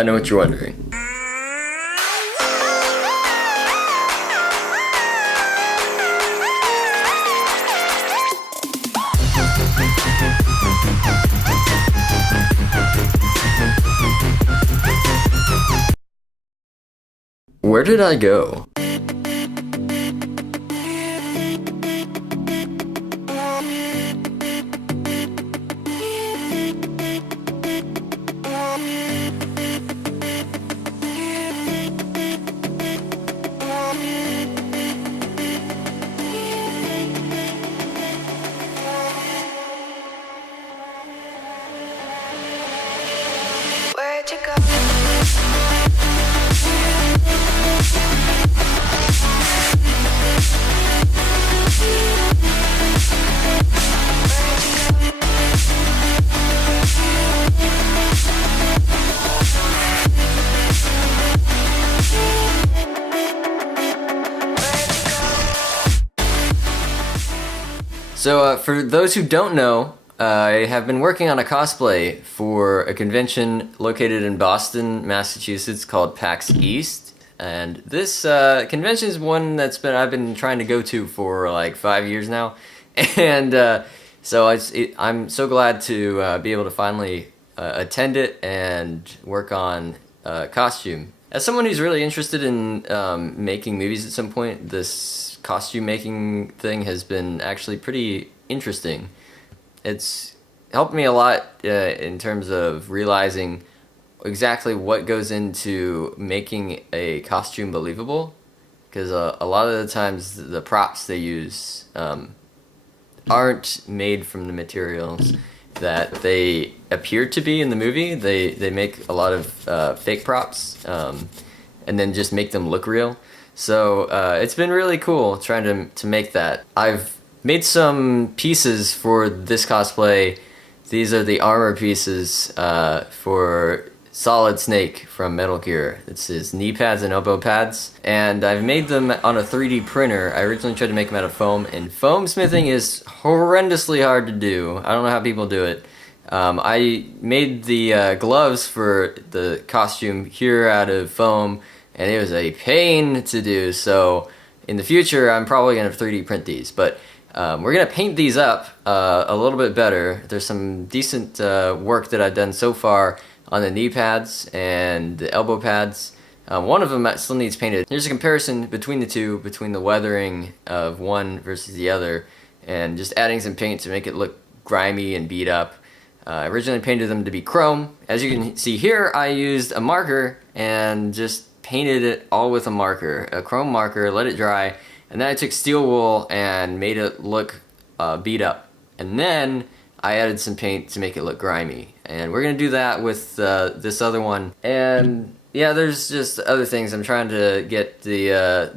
I know what you're wondering. Where did I go? Where'd you go? So for those who don't know, I have been working on a cosplay for a convention located in Boston, Massachusetts called PAX East. And this convention is one I've been trying to go to for like 5 years now. And so I'm so glad to be able to finally attend it and work on costume. As someone who's really interested in making movies at some point, this costume making thing has been actually pretty interesting. It's helped me a lot in terms of realizing exactly what goes into making a costume believable, because a lot of the times the props they use aren't made from the materials that they appear to be in the movie. They make a lot of fake props and then just make them look real. So it's been really cool trying to make that. I've made some pieces for this cosplay. These are the armor pieces for Solid Snake from Metal Gear. It's his knee pads and elbow pads. And I've made them on a 3D printer. I originally tried to make them out of foam, and foam smithing is horrendously hard to do. I don't know how people do it. I made the gloves for the costume here out of foam, and it was a pain to do. So in the future, I'm probably going to 3D print these. But we're going to paint these up a little bit better. There's some decent work that I've done so far on the knee pads and the elbow pads. One of them still needs painted. Here's a comparison between the two, between the weathering of one versus the other, and just adding some paint to make it look grimy and beat up. I originally painted them to be chrome. As you can see here, I used a marker and just painted it all with a marker, a chrome marker, let it dry, and then I took steel wool and made it look beat up. And then I added some paint to make it look grimy. And we're gonna do that with this other one. And yeah, there's just other things. I'm trying to get the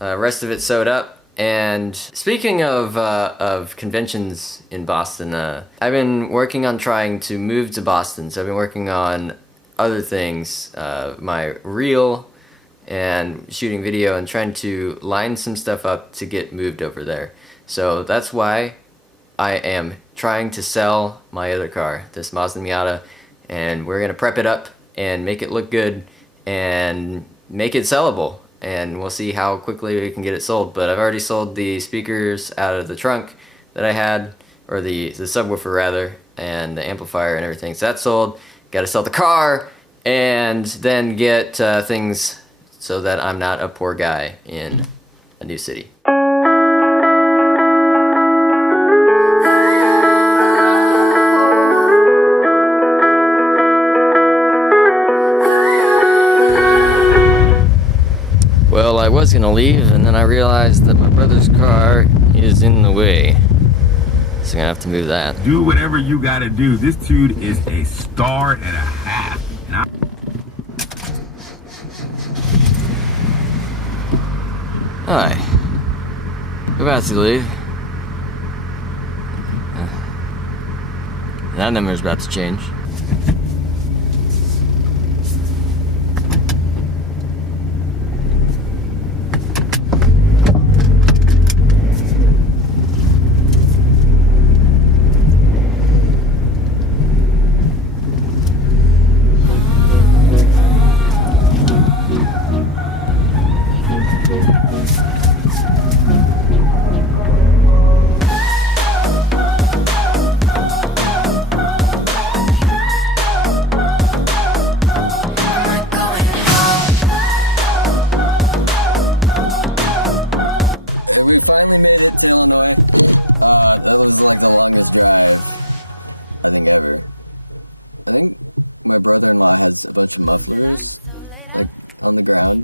rest of it sewed up. And speaking of conventions in Boston, I've been working on trying to move to Boston. So I've been working on other things, my reel and shooting video, and trying to line some stuff up to get moved over there. So that's why I am trying to sell my other car, this Mazda Miata, and we're gonna prep it up and make it look good and make it sellable, and we'll see how quickly we can get it sold. But I've already sold the speakers out of the trunk that I had, or the subwoofer rather, and the amplifier and everything, so that's sold. Gotta sell the car and then get things so that I'm not a poor guy in a new city. Well, I was gonna leave, and then I realized that my brother's car is in the way. So I'm gonna have to move that. Do whatever you gotta do. This dude is a star and a half. Hi. We're about to leave. That number's about to change.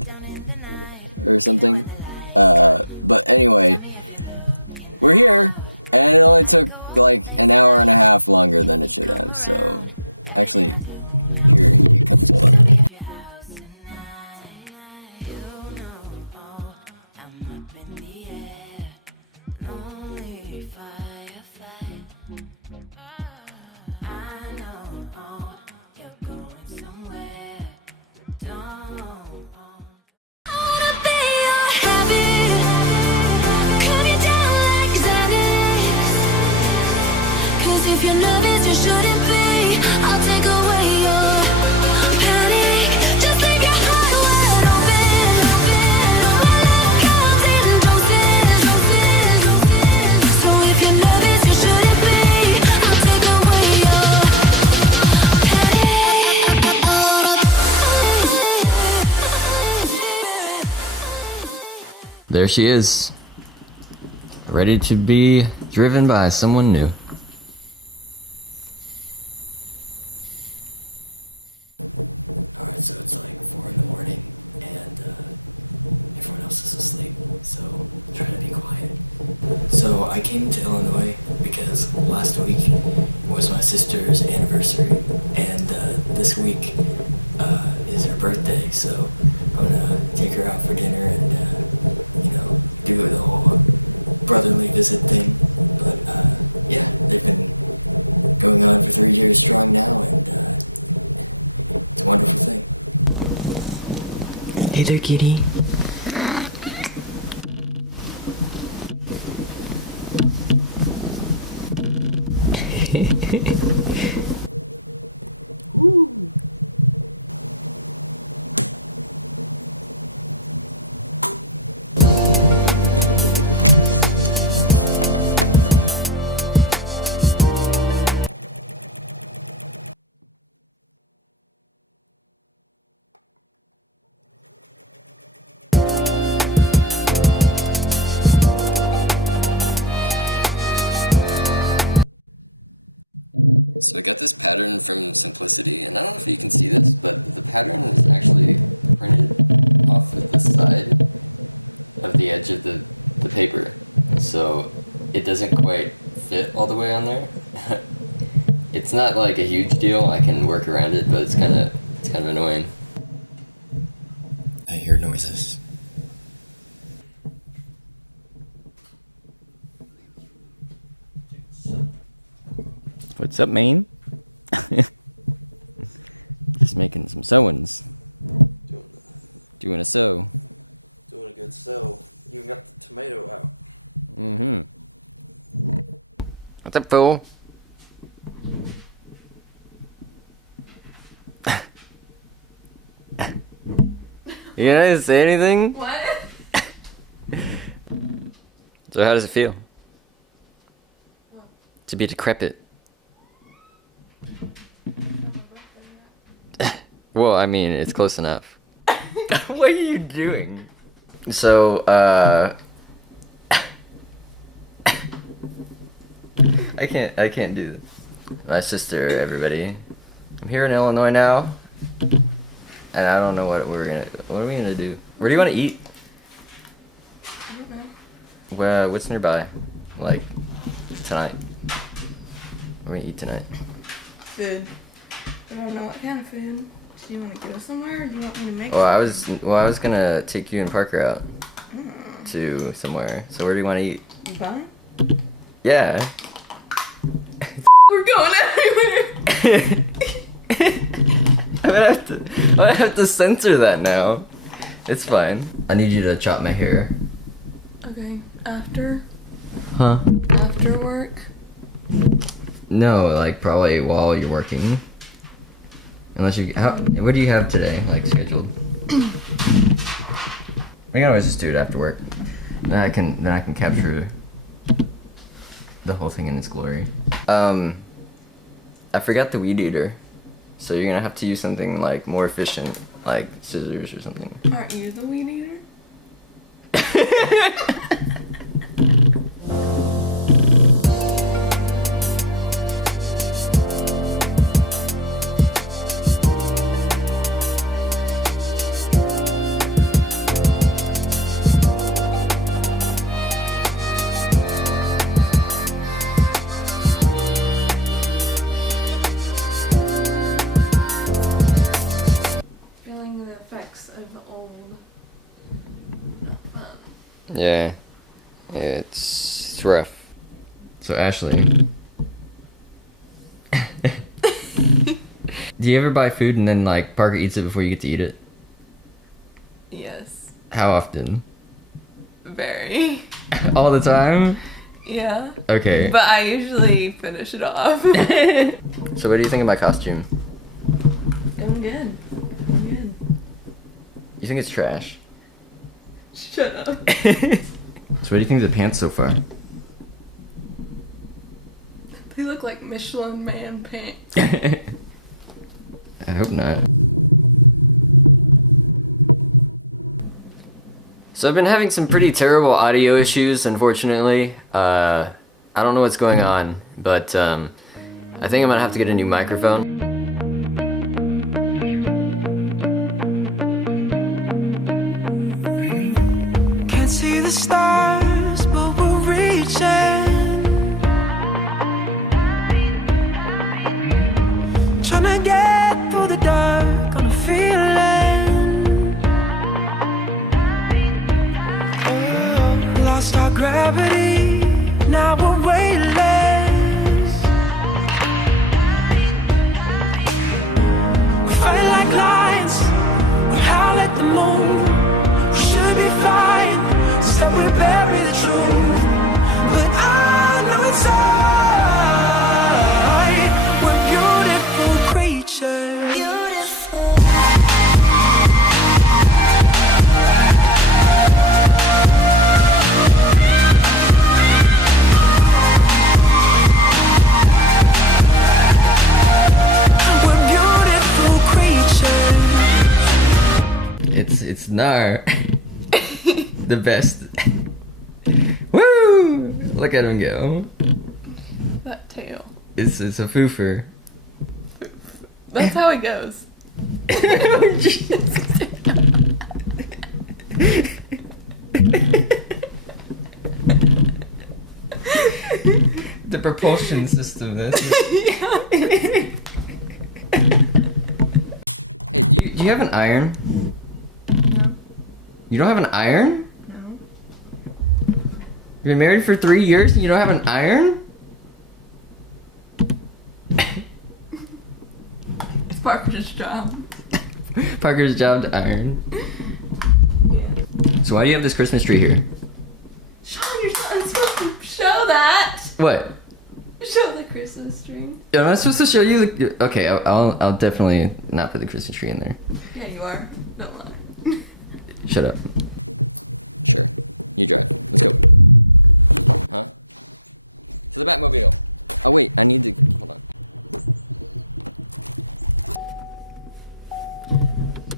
down in the night, even when the lights down. Tell me if you're looking out. I go up like the lights if you come around. Everything I do now. Tell me if you're out tonight. You know I'm up in the air. Lonely firefight. I know you're going somewhere. Don't. I wanna be your habit. Calm you down like Xanax. 'Cause if your love is, you shouldn't be. I'll take away your panic. Just leave your heart wide open. My love comes in doses. So if your love is, you shouldn't be. I'll take away your panic. There she is, ready to be driven by someone new. Hey there, kitty. What's up, fool? You gonna say anything? What? So how does it feel? To be decrepit? Well, I mean, it's close enough. What are you doing? So, I can't do this. My sister, everybody. I'm here in Illinois now, and I don't know what are we gonna do? Where do you want to eat? I don't know. Well, what's nearby? Like, tonight. We're gonna eat tonight. Food. I don't know what kind of food. Do you want to go somewhere, or do you want me to make? Well, I was gonna take you and Parker out to somewhere. So where do you want to eat? Fine. Yeah. We're going everywhere. I'm gonna have to censor that now. It's fine. I need you to chop my hair. Okay. After Huh? work. No, like probably while you're working. Unless you, what do you have today, like scheduled? We can always just do it after work. Then I can capture the whole thing in its glory. I forgot the weed eater, so you're gonna have to use something like more efficient, like scissors or something. Aren't you the weed eater? fun. Yeah, it's rough. So Ashley, do you ever buy food and then like Parker eats it before you get to eat it? Yes. How often? Very. All the time? Yeah. Okay. But I usually finish it off. So what do you think of my costume? I'm good. I'm good. You think it's trash? Shut up. So what do you think of the pants so far? They look like Michelin Man pants. I hope not. So I've been having some pretty terrible audio issues, unfortunately. I don't know what's going on, but I think I'm gonna have to get a new microphone. Can't see the stars, but we're reaching. Trying to get through the dark on a feeling. Oh, lost our gravity, now we're weightless. We fight like lions, we howl at the moon. We should be fine, instead we bury the truth. But I know it's alright. We're beautiful creatures. Beautiful. We're beautiful creatures. It's Nar. The best. Woo! Look at him go. That tail. It's a foofer. That's how it goes. The propulsion system. That's do you have an iron? No. You don't have an iron? No. You've been married for 3 years and you don't have an iron? It's Parker's job. Parker's job to iron. Yeah. So why do you have this Christmas tree here? Sean, you're not supposed to show that. What? Show the Christmas tree. Am I supposed to show you the... Okay, I'll definitely not put the Christmas tree in there. Yeah, you are. Don't lie. Shut up.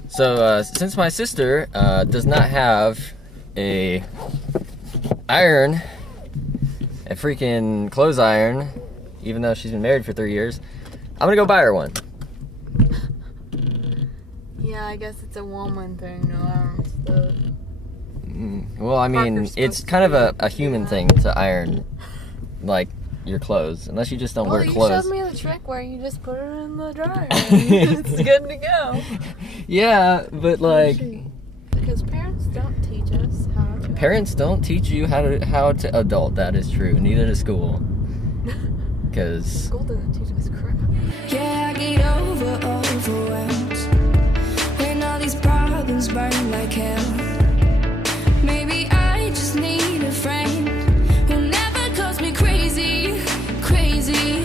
So, since my sister does not have a iron, a freaking clothes iron, even though she's been married for 3 years, I'm gonna go buy her one. Yeah, I guess it's a woman thing. No, I don't stuff. Well, I mean, Parker's it's supposed kind of to a be human that. thing to iron, like, your clothes, unless you just don't Well, wear you clothes. showed me the trick where you just put it in the dryer. It's good to go. Yeah, but like, Because parents don't teach us how to. parents don't teach you how to adult. That is true. Neither does school. Because School doesn't teach us crap. Yeah, I get overwhelmed when all these problems burn like hell. Maybe I just need a friend who never calls me crazy, crazy.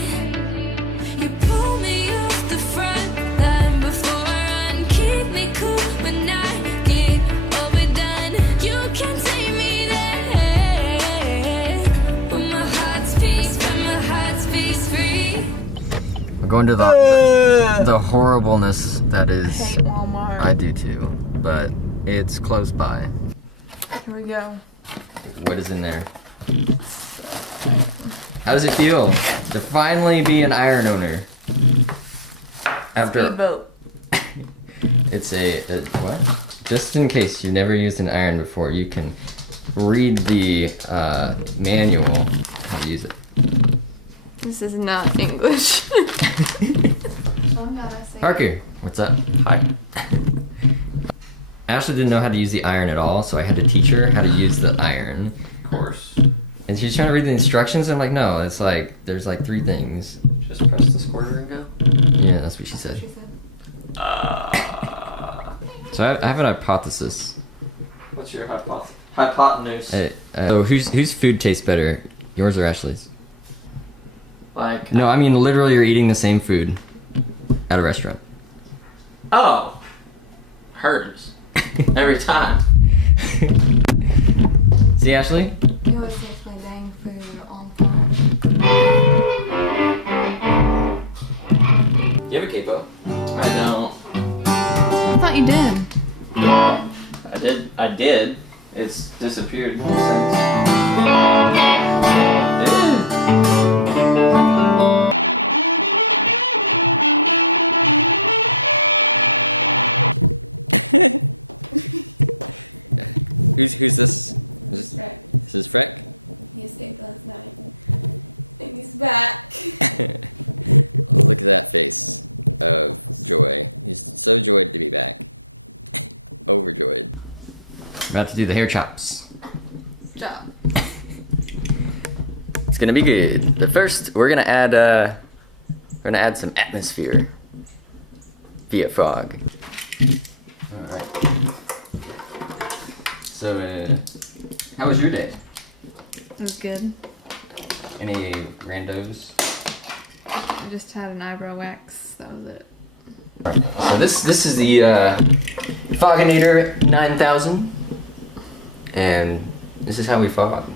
You pull me off the front line before I run, keep me cool when I get overdone. You can take me there when my heart's peace, when my heart's peace free. we're going to the horribleness that I is. hate Walmart. I do too, but it's close by. Here we go. What is in there? How does it feel to finally be an iron owner? After Speedboat. it's a what? Just in case you've never used an iron before, you can read the manual how to use it. This is not English. Parker, what's up? Hi. Ashley didn't know how to use the iron at all, so I had to teach her how to use the iron. Of course. And she's trying to read the instructions. And I'm like, no, it's like there's like 3 things. Just press the squirter and go. Yeah, that's what she said. She said. So I have an hypothesis. What's your hypotenuse? So whose food tastes better, yours or Ashley's? Like. No, I mean literally you're eating the same food at a restaurant. Oh. Hers. Every time. See, Ashley? You always takes my dang food on time. You have a capo? I don't. I thought you did. I did. It's disappeared since. About to do the hair chops. Job. It's gonna be good. But first, we're gonna add some atmosphere via fog. All right. So, how was your day? It was good. Any randos? I just had an eyebrow wax. That was it. So this is the Foginator 9000, and this is how we fog.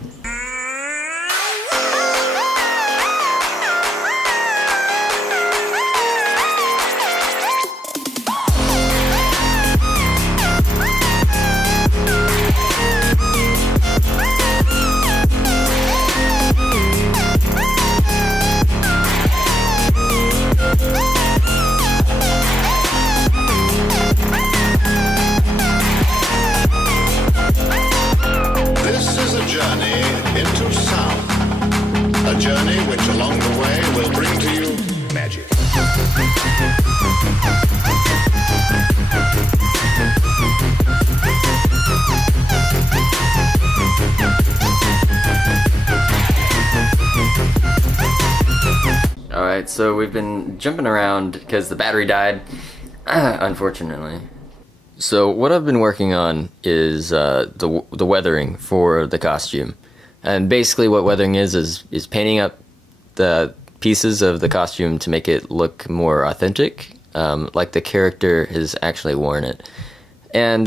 This is a journey into sound. A journey which along the way will bring to you magic. Alright, so we've been jumping around because the battery died, unfortunately. So what I've been working on is the weathering for the costume. And basically what weathering is painting up the pieces of the costume to make it look more authentic, like the character has actually worn it. And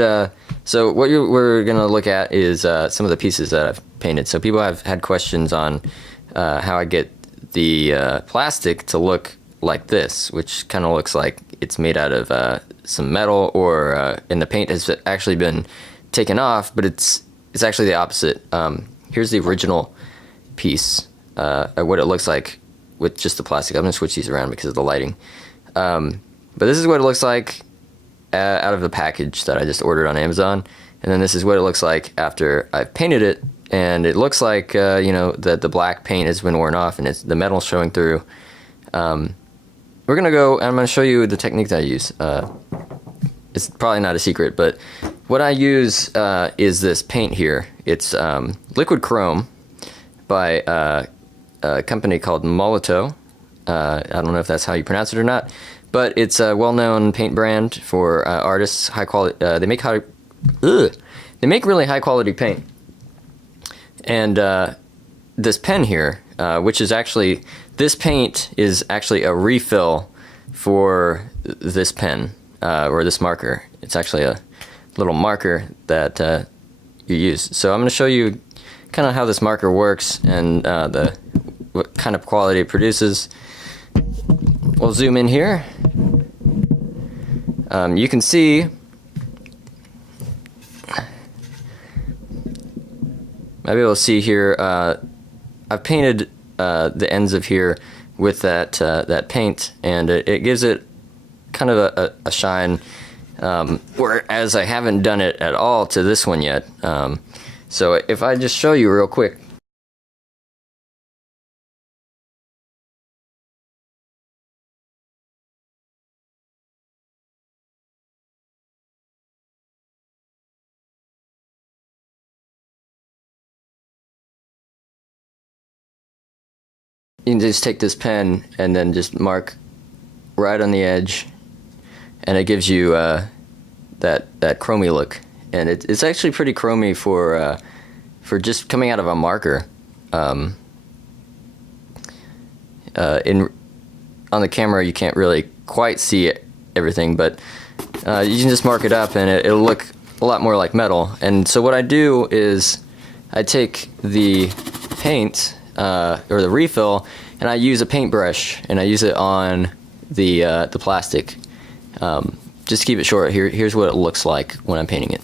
so what we're going to look at is some of the pieces that I've painted. So people have had questions on how I get the plastic to look like this, which kind of looks like it's made out of some metal, or and the paint has actually been taken off, but it's actually the opposite. Here's the original piece, what it looks like with just the plastic. I'm gonna switch these around because of the lighting. But this is what it looks like out of the package that I just ordered on Amazon, and then this is what it looks like after I've painted it. And it looks like that the black paint has been worn off and it's the metal showing through. We're gonna go, and I'm gonna show you the technique that I use. It's probably not a secret, but what I use is this paint here. It's liquid chrome by a company called Molotow. I don't know if that's how you pronounce it or not, but it's a well-known paint brand for artists. High quality. They make really high-quality paint. And this pen here, which is actually, this paint is actually a refill for this pen, or this marker. It's actually a little marker that you use. So I'm going to show you kind of how this marker works and what kind of quality it produces. We'll zoom in here. You can see I'll be able to see here, I've painted the ends of here with that paint, and it gives it kind of a shine, whereas I haven't done it at all to this one yet. So if I just show you real quick. you can just take this pen and then just mark right on the edge, and it gives you that chromy look. And it's actually pretty chromy for just coming out of a marker. On the camera you can't really quite see everything, but you can just mark it up and it'll look a lot more like metal. And so what I do is I take the paint or the refill, and I use a paintbrush, and I use it on the plastic. Just to keep it short, here's what it looks like when I'm painting it.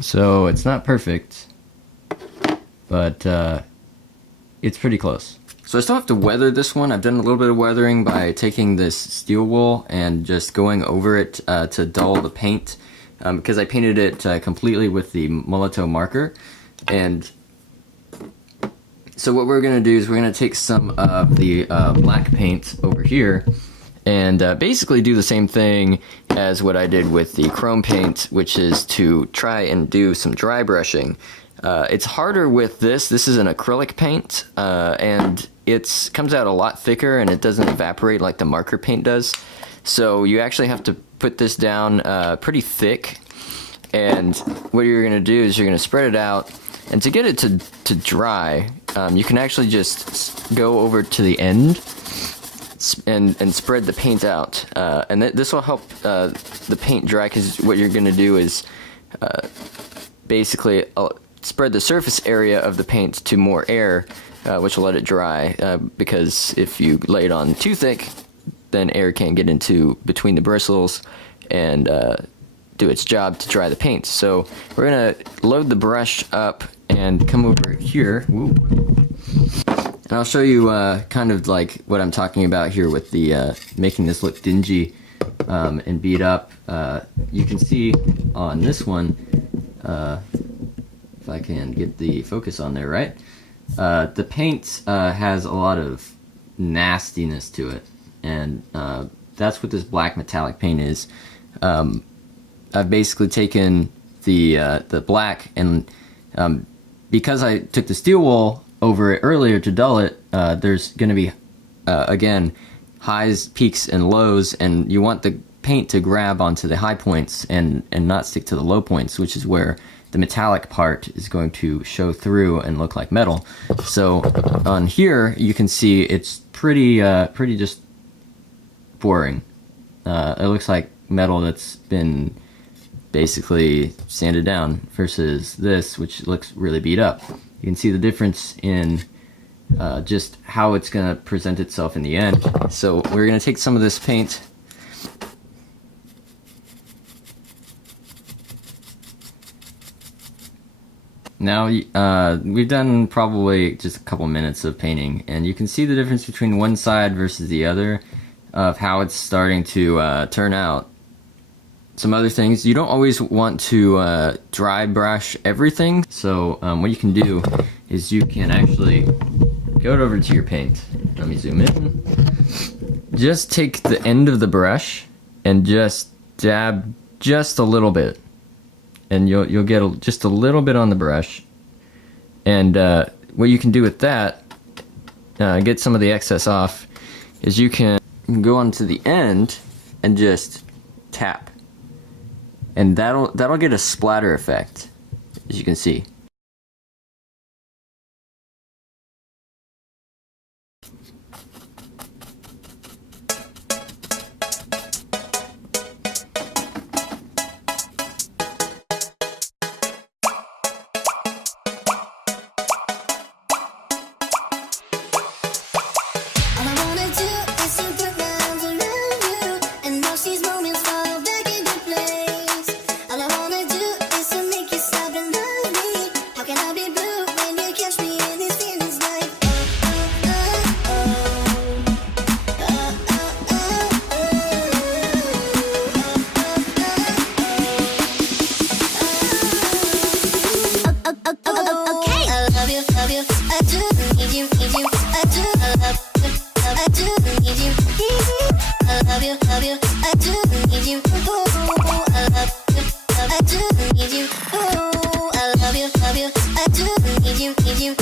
So it's not perfect, but it's pretty close. So I still have to weather this one. I've done a little bit of weathering by taking this steel wool and just going over it to dull the paint, because I painted it completely with the Molotow marker. And so what we're going to do is we're going to take some of the black paint over here and basically do the same thing as what I did with the chrome paint, which is to try and do some dry brushing. It's harder with this. This is an acrylic paint, and it comes out a lot thicker, and it doesn't evaporate like the marker paint does. So you actually have to put this down pretty thick, and what you're going to do is you're going to spread it out, and to get it to dry, you can actually just go over to the end and spread the paint out, and this will help the paint dry, because what you're going to do is basically spread the surface area of the paint to more air, which will let it dry, because if you lay it on too thick, then air can't get into between the bristles and do its job to dry the paint. So we're going to load the brush up and come over here. Woo. And I'll show you kind of like what I'm talking about here with the making this look dingy and beat up. You can see on this one, if I can get the focus on there, right? The paint has a lot of nastiness to it, and that's what this black metallic paint is. I've basically taken the black, and because I took the steel wool over it earlier to dull it, there's going to be, again, highs, peaks, and lows, and you want the paint to grab onto the high points and not stick to the low points, which is where the metallic part is going to show through and look like metal. So on here, you can see it's pretty just boring. It looks like metal that's been basically sanded down, versus this, which looks really beat up. You can see the difference in just how it's going to present itself in the end. So we're going to take some of this paint, now we've done probably just a couple minutes of painting, and you can see the difference between one side versus the other of how it's starting to turn out. Some other things, you don't always want to dry brush everything, so what you can do is you can actually go over to your paint. Let me zoom in. Just take the end of the brush and just dab just a little bit, and you'll get just a little bit on the brush. And what you can do with that, get some of the excess off, is you can go onto the end and just tap. And that'll get a splatter effect, as you can see. All I wanna do is to put my arms around I do need you, need you.